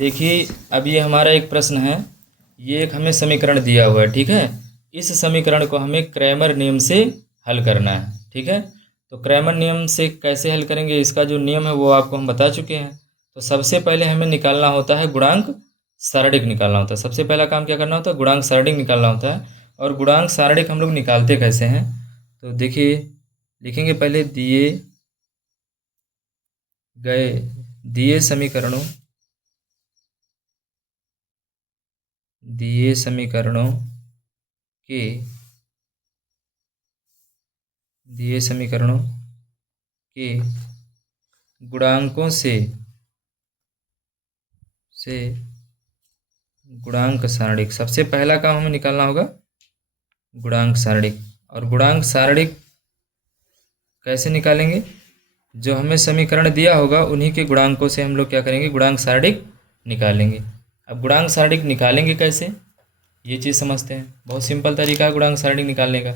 देखिए, अब ये हमारा एक प्रश्न है। ये एक हमें समीकरण दिया हुआ है, ठीक है। इस समीकरण को हमें क्रैमर नियम से हल करना है, ठीक है। तो क्रैमर नियम से कैसे हल करेंगे, इसका जो नियम है वो आपको हम बता चुके हैं। तो सबसे पहले हमें निकालना होता है गुणांक सारणिक निकालना होता है। सबसे पहला काम क्या करना होता है, गुणांक सारणिक निकालना होता है। और गुणांक सारणिक हम लोग निकालते कैसे हैं, तो देखिए, लिखेंगे पहले गए दिए समीकरणों दिए समीकरणों के दिए समीकरणों के गुणांकों से गुणांक सारणिक। सबसे पहला काम हमें निकालना होगा गुणांक सारणिक। और गुणांक सारणिक कैसे निकालेंगे, जो हमें समीकरण दिया होगा उन्हीं के गुणांकों से हम लोग क्या करेंगे, गुणांक सारणिक निकालेंगे। अब गुणांक सारणिक निकालेंगे कैसे, ये चीज़ समझते हैं। बहुत सिंपल तरीका है गुणांक सारणिक निकालने का।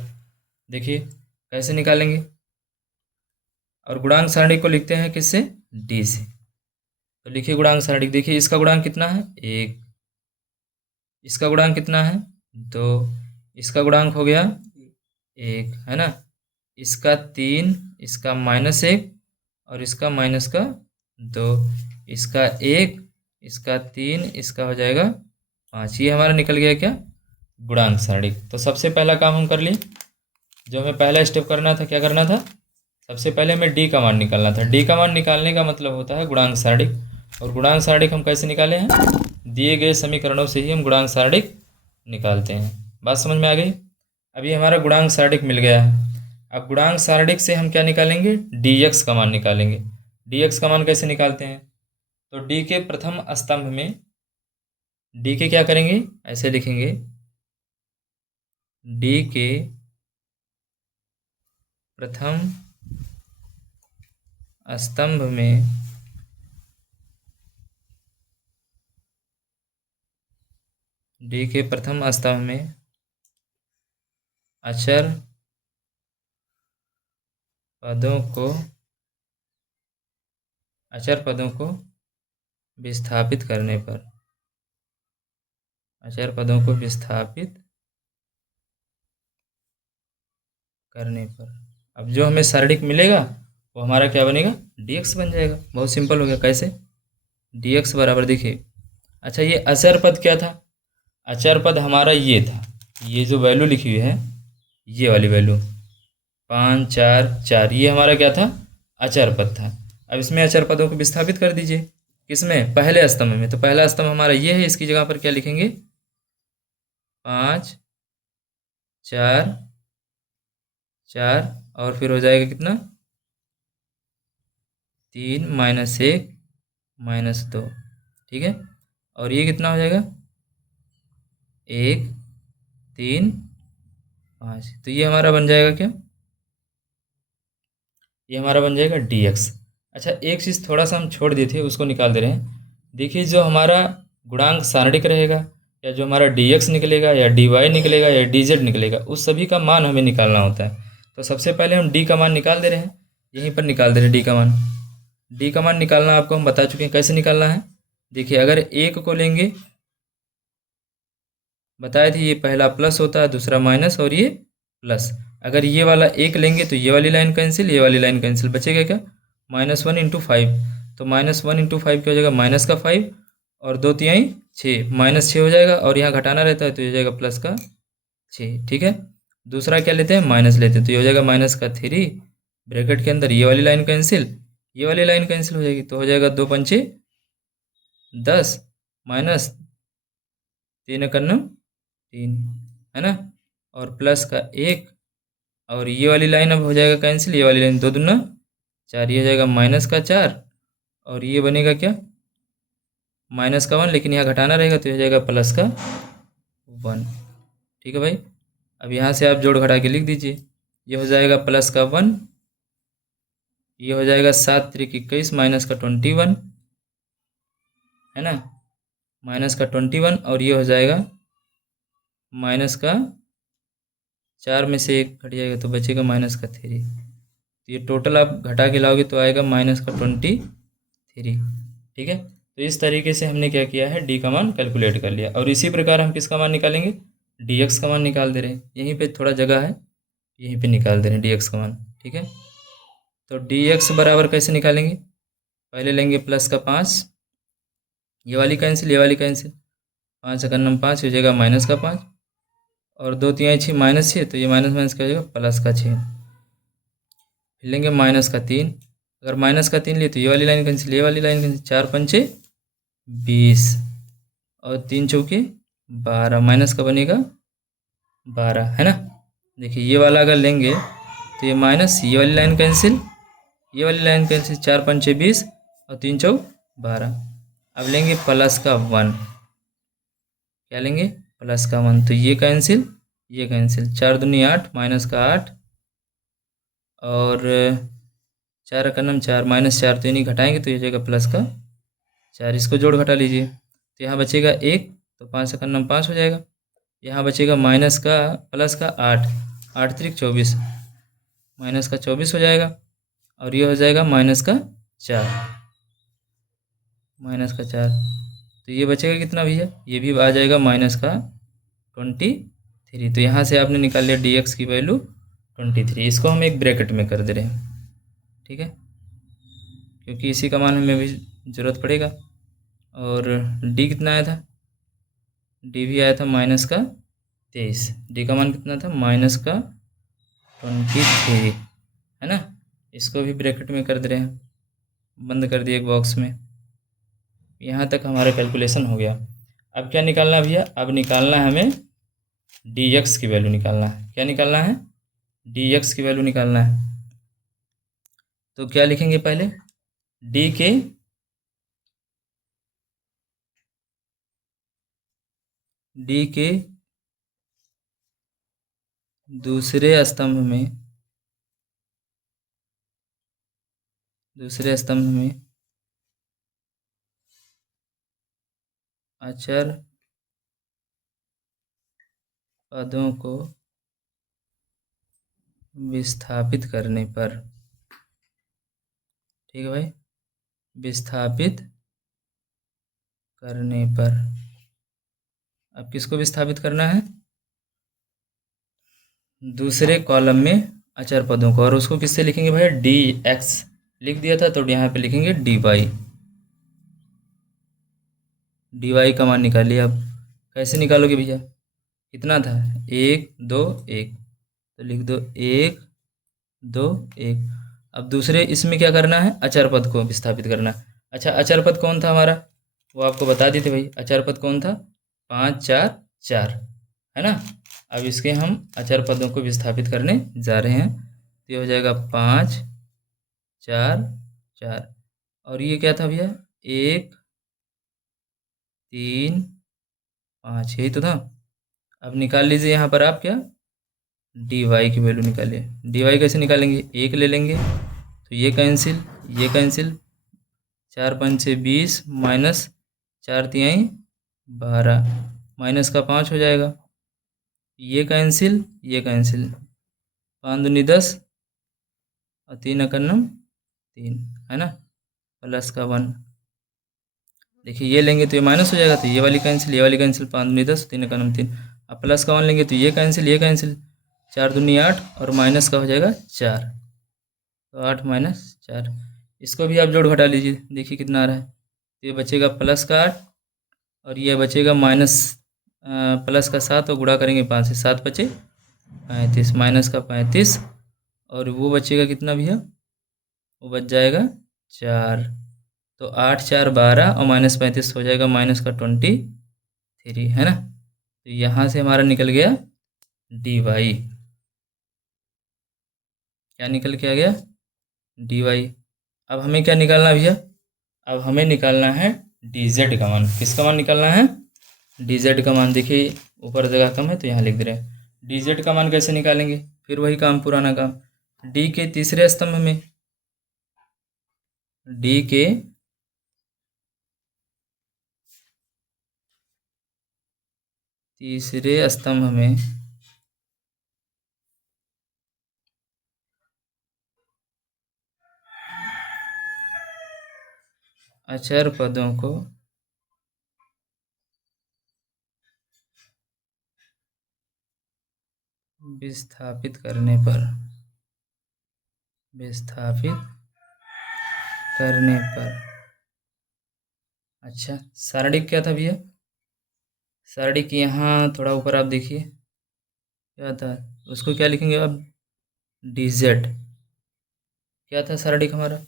देखिए कैसे निकालेंगे। और गुणांक सारणिक को लिखते हैं किससे, डी से। तो लिखिए गुणांक सारणिक। देखिए इसका गुणांक कितना है, 1। इसका गुणांक कितना है, 2। इसका गुणांक हो गया 1, है ना। इसका 3, इसका -1 और इसका माइनस का 2। इसका 1, इसका 3, इसका हो जाएगा 5। ये हमारा निकल गया क्या, गुणांक सारणिक। तो सबसे पहला काम हम कर लिए। जो हमें पहला स्टेप करना था, क्या करना था, सबसे पहले हमें डी का मान निकालना था। डी का मान निकालने का मतलब होता है गुणांक सारणिक। और गुणांक सारणिक हम कैसे निकाले हैं, दिए गए समीकरणों से ही हम गुणांक सारणिक निकालते हैं। बात समझ में आ गई। अभी हमारा गुणांक सारणिक मिल गया है। अब गुणांक सारणिक से हम क्या निकालेंगे, डी एक्स का मान निकालेंगे। डी एक्स का मान कैसे निकालते हैं, तो डी के प्रथम स्तंभ में डी के क्या करेंगे, ऐसे लिखेंगे, डी के प्रथम स्तंभ में डी के प्रथम स्तंभ में अचर पदों को विस्थापित करने पर अचर पदों को विस्थापित करने पर अब जो हमें सारणिक मिलेगा वो हमारा क्या बनेगा, dx बन जाएगा। बहुत सिंपल हो गया। कैसे, dx बराबर, देखिए, अच्छा ये अचर पद क्या था, अचर पद हमारा ये था, ये जो वैल्यू लिखी हुई है, ये वाली वैल्यू 5 4 4, ये हमारा क्या था, अचर पद था। अब इसमें अचर पदों को विस्थापित कर दीजिए, किसमें, पहले स्तंभ में। तो पहला स्तंभ हमारा ये है, इसकी जगह पर क्या लिखेंगे, 5 4 4, और फिर हो जाएगा कितना, 3 -1 -2, ठीक है। और ये कितना हो जाएगा, 1 3 5। तो ये हमारा बन जाएगा क्या, ये हमारा बन जाएगा dx। अच्छा एक चीज़ थोड़ा सा हम छोड़ दिए थे, उसको निकाल दे रहे हैं। देखिए जो हमारा गुणांक सारणिक रहेगा, या जो हमारा dx निकलेगा, या dy निकलेगा, या dz निकलेगा, उस सभी का मान हमें निकालना होता है। तो सबसे पहले हम d का मान निकाल दे रहे हैं, यहीं पर निकाल दे रहे हैं d का मान। d का मान निकालना आपको हम बता चुके हैं कैसे निकालना है। देखिए अगर 1 को लेंगे, बताए थे ये पहला प्लस होता है, दूसरा माइनस, और ये प्लस। अगर ये वाला 1 लेंगे तो ये वाली लाइन कैंसिल, ये वाली लाइन कैंसिल, बचेगा क्या, -1 × 5। तो -1 × 5 क्या हो जाएगा, माइनस का 5, और 2 तिहाई 6, -6 हो जाएगा। और यहाँ घटाना रहता है तो ये हो जाएगा प्लस का 6, ठीक है। दूसरा क्या लेते हैं, माइनस लेते हैं, तो ये हो जाएगा माइनस का 3, ब्रैकेट के अंदर ये वाली लाइन कैंसिल, ये वाली लाइन कैंसिल हो जाएगी, तो हो जाएगा 2 पंचे 10, माइनस 3 × 3, है ना, और प्लस का 1, और ये वाली लाइन अब हो जाएगा कैंसिल, ये वाली लाइन 2 दूना 4, ये हो जाएगा माइनस का 4, और ये बनेगा क्या, माइनस का 1, लेकिन यहाँ घटाना रहेगा तो ये हो जाएगा प्लस का 1, ठीक है भाई। अब यहाँ से आप जोड़ घटा के लिख दीजिए, ये हो जाएगा प्लस का 1, ये हो जाएगा 7 × 3 = 21, माइनस का 21, है ना, माइनस का 21, और ये हो जाएगा माइनस का 4 में से 1 घट जाएगा तो बचेगा माइनस का 3। तो ये टोटल आप घटा के लाओगे तो आएगा माइनस का 23, ठीक है। तो इस तरीके से हमने क्या किया है, डी का मान कैलकुलेट कर लिया। और इसी प्रकार हम किसका मान निकालेंगे, डी एक्स का मान निकाल दे रहे हैं। यहीं पे थोड़ा जगह है, यहीं पे निकाल दे रहे हैं डी एक्स का मान। ठीक है, तो डी एक्स बराबर कैसे निकालेंगे, पहले लेंगे प्लस का 5, ये वाली कैंसिल, ये वाली कैंसिल, 5 का नम 5 हो जाएगा माइनस का 5, और 2 3 6 माइनस 6, तो ये माइनस माइनस क्या हो जाएगा प्लस का 6। फिर लेंगे माइनस का 3, अगर माइनस का 3 लिए तो ये वाली लाइन कैंसिल, ये वाली लाइन कैंसिल, 4 पंचे 20 और 3 चौके 12, माइनस का बनेगा 12, है ना। देखिए ये वाला अगर लेंगे तो ये माइनस, ये वाली लाइन कैंसिल, ये वाली लाइन कैंसिल, 4 पंचे 20 और 3 चौक 12। अब लेंगे प्लस का 1, क्या लेंगे प्लस का 1, तो ये कैंसिल, ये कैंसिल, 4 दूनी 8, माइनस का 8 और 4 का नम 4, माइनस 4, तो इन्हीं घटाएंगे तो ये जाएगा प्लस का 4, इसको जोड़ घटा लीजिए तो यहाँ बचेगा 1, तो 5 का नम 5 हो जाएगा। यहाँ बचेगा माइनस का प्लस का 8, 8 त्रिक 24, माइनस का 24 हो जाएगा, और ये हो जाएगा माइनस का 4, माइनस का 4, तो ये बचेगा कितना भैया, ये भी आ जाएगा माइनस का 23। तो यहाँ से आपने निकाल लिया डी एक्स की वैल्यू 23। इसको हम एक ब्रैकेट में कर दे रहे हैं, ठीक है, क्योंकि इसी का मान हमें भी ज़रूरत पड़ेगा। और डी कितना आया था, डी भी आया था माइनस का 23, डी का मान कितना था माइनस का 23, है ना। इसको भी ब्रैकेट में कर दे रहे हैं, बंद कर दिए एक बॉक्स में। यहाँ तक हमारा कैलकुलेशन हो गया। अब क्या निकालना है भैया, अब निकालना है हमें डी एक्स की वैल्यू निकालना है। क्या निकालना है, डी एक्स की वैल्यू निकालना है। तो क्या लिखेंगे पहले, डी के दूसरे स्तंभ में अचर पदों को विस्थापित करने पर, ठीक है भाई, विस्थापित करने पर, अब किसको विस्थापित करना है, दूसरे कॉलम में अचर पदों को। और उसको किससे लिखेंगे भाई, डी एक्स लिख दिया था तो यहाँ पे लिखेंगे डी वाई। डी वाई का मान निकालिए। अब कैसे निकालोगे भैया, कितना था 1 2 1, तो लिख दो 1 2 1। अब दूसरे इसमें क्या करना है, अचर पद को विस्थापित करना है। अच्छा अचर पद कौन था हमारा, वो आपको बता देते भाई, अचर पद कौन था 5 4 4, है ना। अब इसके हम अचर पदों को विस्थापित करने जा रहे हैं, तो ये हो जाएगा 5 4 4, और ये क्या था भैया 1 3 5, यही तो था। अब निकाल लीजिए यहाँ पर आप क्या, डी वाई की वैल्यू निकालिए। डी वाई कैसे निकालेंगे, 1 ले लेंगे तो ये कैंसिल, ये कैंसिल, 4 5 6 20, माइनस 4 तिहाई 12, माइनस का 5 हो जाएगा, ये कैंसिल, ये कैंसिल, 5 दूनी 10 और 3 एकन्नम 3, है ना, प्लस का 1। देखिए ये लेंगे तो ये माइनस हो जाएगा, तो ये वाली कैंसिल, ये वाली कैंसिल, 5 दूनी 10, 3 एकन्नम 3। अब प्लस का 1 लेंगे तो ये कैंसिल, ये कैंसिल, 4 दूनी 8 और माइनस का हो जाएगा 4, तो 8 माइनस 4। इसको भी आप जोड़ घटा लीजिए, देखिए कितना आ रहा है, तो ये बचेगा प्लस का 8 और ये बचेगा माइनस प्लस का 7, और गुणा करेंगे 5 से, 7 बचे 35, माइनस का 35, और वो बचेगा कितना भैया, वो बच जाएगा 4, तो 8 4 12 और माइनस 35 हो जाएगा माइनस का 23, है ना। तो यहाँ से हमारा निकल गया डी वाई, क्या निकल के आ गया, डी वाई। अब हमें क्या निकालना है भैया, अब हमें निकालना है डी जेड का मान। किसका मान निकालना है, डी जेड का मान। देखिए ऊपर जगह कम है तो यहाँ लिख दे रहे हैं। डी जेड का मान कैसे निकालेंगे, फिर वही काम, पुराना काम, डी के तीसरे स्तंभ में, डी के तीसरे स्तंभ में अचर पदों को विस्थापित करने पर अच्छा, सारणिक क्या था भैया? सारणिक यहाँ थोड़ा ऊपर आप देखिए क्या था, उसको क्या लिखेंगे आप? dz। क्या था सारणिक हमारा?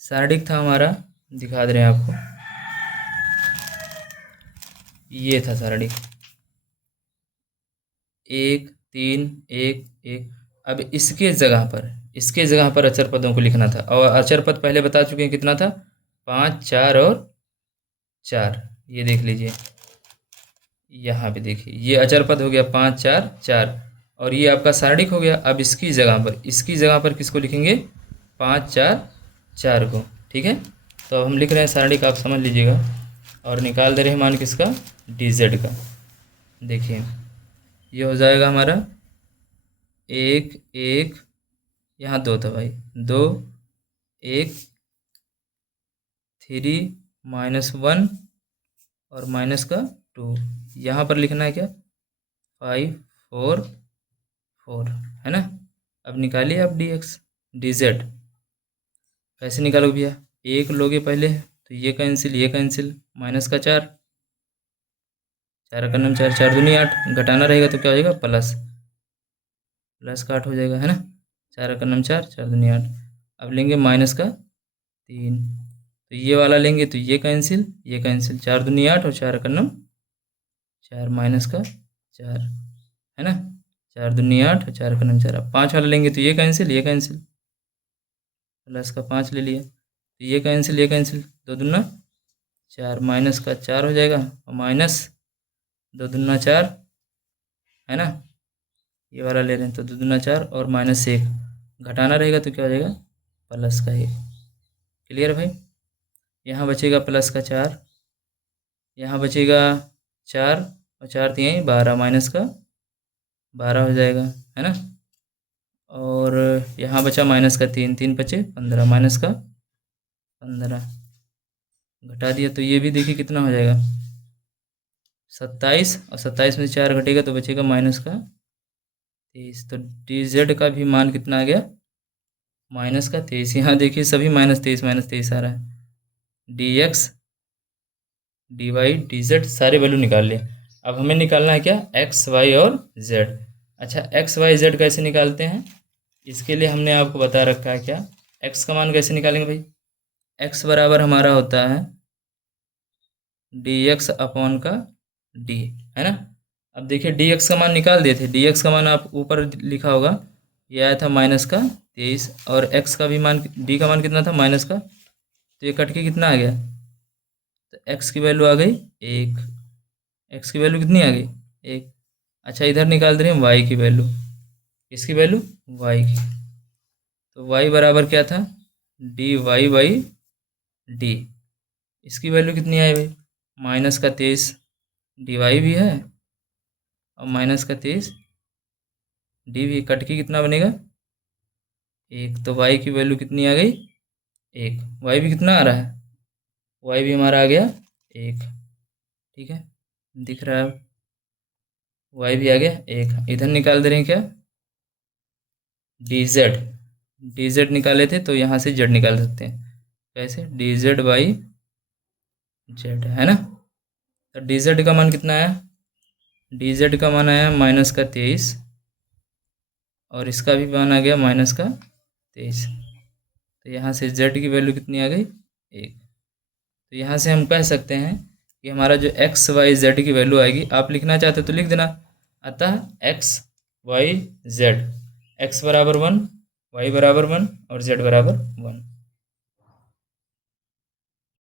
सारणिक था हमारा, दिखा दे रहे हैं आपको, ये था सारणिक 1 3 1 1। अब इसके जगह पर अचर पदों को लिखना था, और अचर पद पहले बता चुके हैं कितना था, 5 4 और 4। ये देख लीजिए, यहाँ पे देखिए ये अचर पद हो गया 5 4 4, और ये आपका सारणिक हो गया। अब इसकी जगह पर किसको लिखेंगे? 5 4 4 को। ठीक है, तो अब हम लिख रहे हैं सारणिक, आप समझ लीजिएगा, और निकाल दे रहे हैं मान किसका? dz का। देखिए ये हो जाएगा हमारा 1 1, यहाँ 2 था भाई, 2 1 3 -1 और माइनस का 2। यहाँ पर लिखना है क्या? 5 4 4, है ना। अब निकालिए आप dz। कैसे निकालोगे भैया? 1 लोगे पहले तो ये कैंसिल, माइनस का 4, 4 का 4, 4 दूनी 8, घटाना रहेगा तो क्या हो जाएगा? प्लस का 8 हो जाएगा, है ना। 4 का 4, 4 दूनी 8। अब लेंगे माइनस का 3, तो ये वाला लेंगे तो ये कैंसिल, 4 दूनी 8 और 4 का 4, माइनस का 4, है ना। 4 दूनी 8 और 4 का 4। अब 5 वाला लेंगे तो ये कैंसिल, प्लस का 5 ले लिया तो ये कैंसिल, 2 दूना 4, माइनस का 4 हो जाएगा, और माइनस 2 दूना 4, है ना। ये वाला ले रहे हैं तो 2 दूना 4 और माइनस 1, घटाना रहेगा तो क्या हो जाएगा? प्लस का 1। क्लियर भाई? यहाँ बचेगा प्लस का 4, यहाँ बचेगा 4 और 4 3 12, माइनस का 12 हो जाएगा, है ना। और यहाँ बचा माइनस का 3, 3 बचे 15, माइनस का 15 घटा दिया तो ये भी देखिए कितना हो जाएगा? 27, और 27 में 4 घटेगा तो बचेगा माइनस का 23। तो dz का भी मान कितना आ गया? माइनस का 23। यहाँ देखिए सभी -23 आ रहा है। dx dy dz सारे वैल्यू निकाल लिए। अब हमें निकालना है क्या? x y और z। अच्छा, x y z कैसे निकालते हैं? इसके लिए हमने आपको बता रखा है क्या, x का मान कैसे निकालेंगे भाई? x बराबर हमारा होता है dx अपॉन का d, है ना। अब देखिए dx का मान निकाल दिए थे, dx का मान आप ऊपर लिखा होगा, ये आया था माइनस का 23, और x का भी मान, d का मान कितना था? माइनस का, तो ये कट के कितना आ गया? तो x की वैल्यू आ गई 1। x की वैल्यू कितनी आ गई? 1। अच्छा, इधर निकाल दे रहे हैं y की वैल्यू। किसकी वैल्यू? y की। तो y बराबर क्या था? dy by d। इसकी वैल्यू कितनी आई भाई? माइनस का 23, dy भी है और माइनस का 23 d भी। कट के कितना बनेगा? 1। तो y की वैल्यू कितनी आ गई? 1। y भी कितना आ रहा है? y भी हमारा आ गया 1। ठीक है, दिख रहा है, y भी आ गया 1। इधर निकाल दे रहे हैं क्या? dz निकाले थे तो यहाँ से z निकाल सकते हैं। कैसे? dz बाई z, है ना। तो dz का मान कितना आया? dz का मान आया माइनस का 23, और इसका भी मान आ गया माइनस का 23। तो यहाँ से z की वैल्यू कितनी आ गई? 1। तो यहाँ से हम कह सकते हैं कि हमारा जो x y z की वैल्यू आएगी, आप लिखना चाहते तो लिख देना। अतः x y z, x बराबर 1, y बराबर 1 और z बराबर 1।